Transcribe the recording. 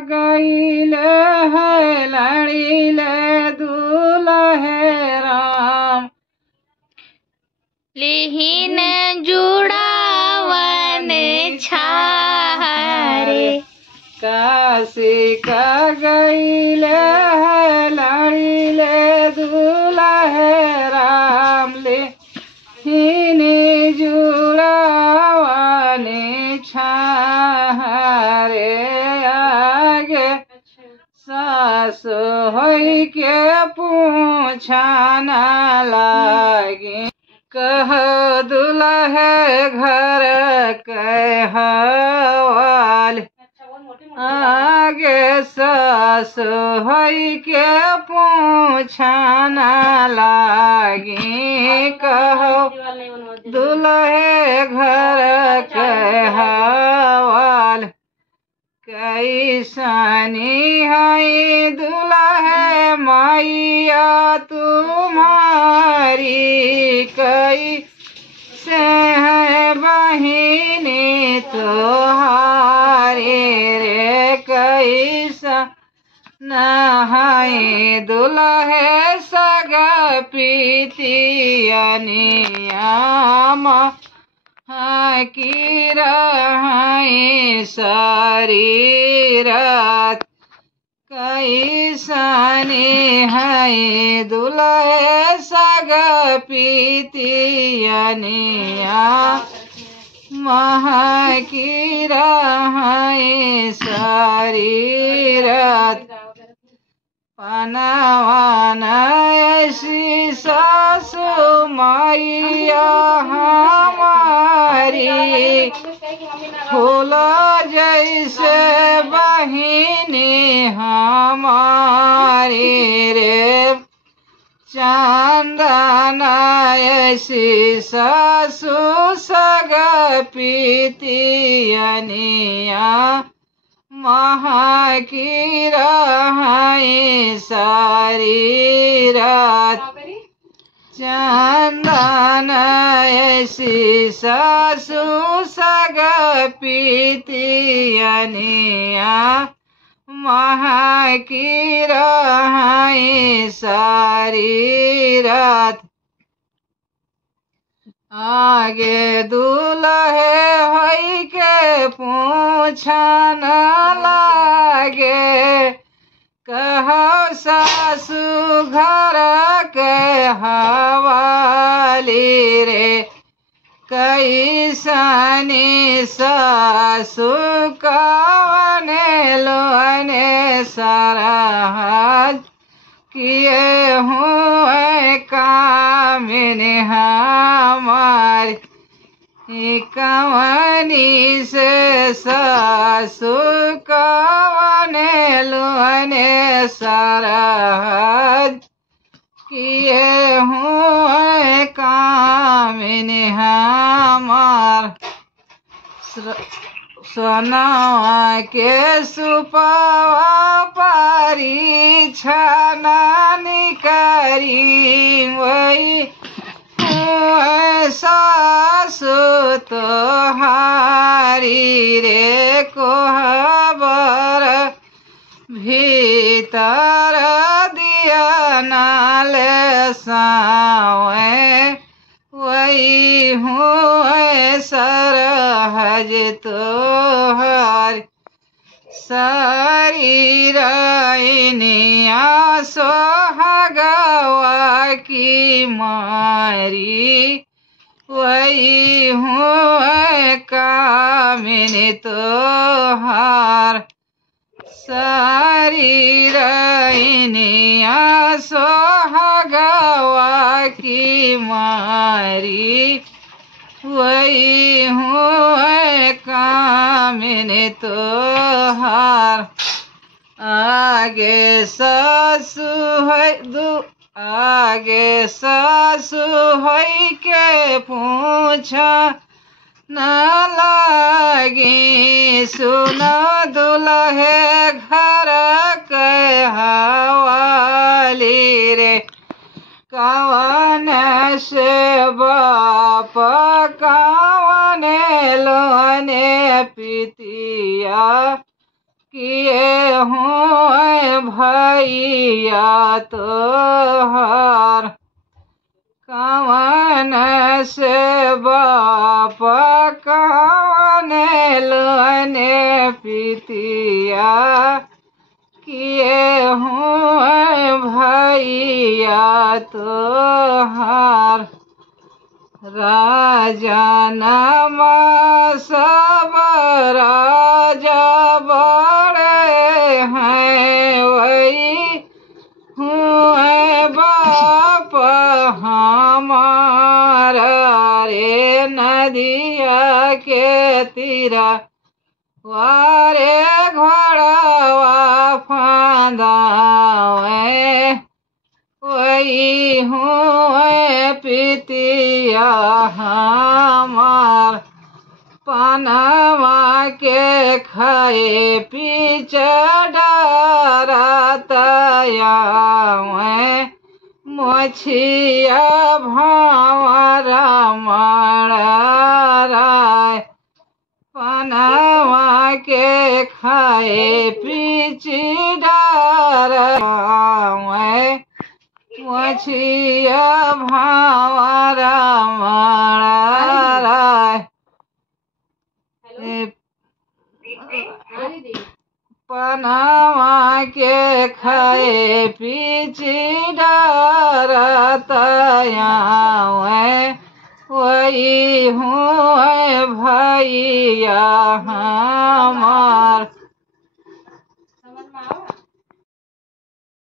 गईले है लड़ीले दुल्हे राम। लिहिन जुड़ावन छारे काशी का गईले है लड़ीले दुल्हे राम। लिहिन जुड़ावन छारे आगे सासु होई के पूछाना लागी। कह दुल्हे घर कहवाल आगे सासु होई के पूछाना लागी। कहो दुल्हे घर कहवाल कैसनी है दुल्हे मैया तुम्हारी। कैसे है बहिनी तुहारी रे। कैसा नहाई दुल्हे सग पीतियनियामा की रहाई सारी रात। कैसनी है दुल्हे सग पीतियनिया महा की रहाई सारी रात। पनवान ऐसी सासु मैया हमारी। फूल जैसे बहिनी हमारी रे। चंदन ऐसी सासु सग पीतियनिया महा की रहाई सारी रात। चंदन ऐसी सासु सग पीतियनिया महा की रहाई सारी रात। आगे दुल्हे होई के पूछन लागे। कहो सासु घर के हवाली रे। कैसनी सासु कवने लोने सरहद किए हुए कामिनी हमारी। कवनी से सासु कवने लोने सरहद किए हुए कामिनी हमार। सोना के सुपवा परीक्षण करी वही सासु तोहारी रे। कोहबर भीतर दिया नाले सावे वही हुए सरहज तोहार। सारी राइनिया सोहागवा की मारी वही हुए कामिनी तोहार। सारी राइनिया सोहागवा की मारी वही हुए कामिनी तोहार। आगे सासु है आगे सासु है के पूछा न लागी। सुनो दुल्हे घर के हवाली रे। कवन से बाप कवन लोने पितिया किए हूँ भैया तोहर कवन से बाप कवन लोने पितिया किए हूँ भैया तोहर राजा नमा सब राजा बड़े हैं वही हूँ बाप हमारा रे नदिया के तीरा वारे घोड़वा फांदावे वही हूँ पितिया हमार पनवा के खाए पीछे डरतया मोछिया भावरा मराय पनवा के खाए पीछे डरवाए मोछिया भावरा मराय पनवा के खाए पीछे डरतया वही हूँ भैया हमार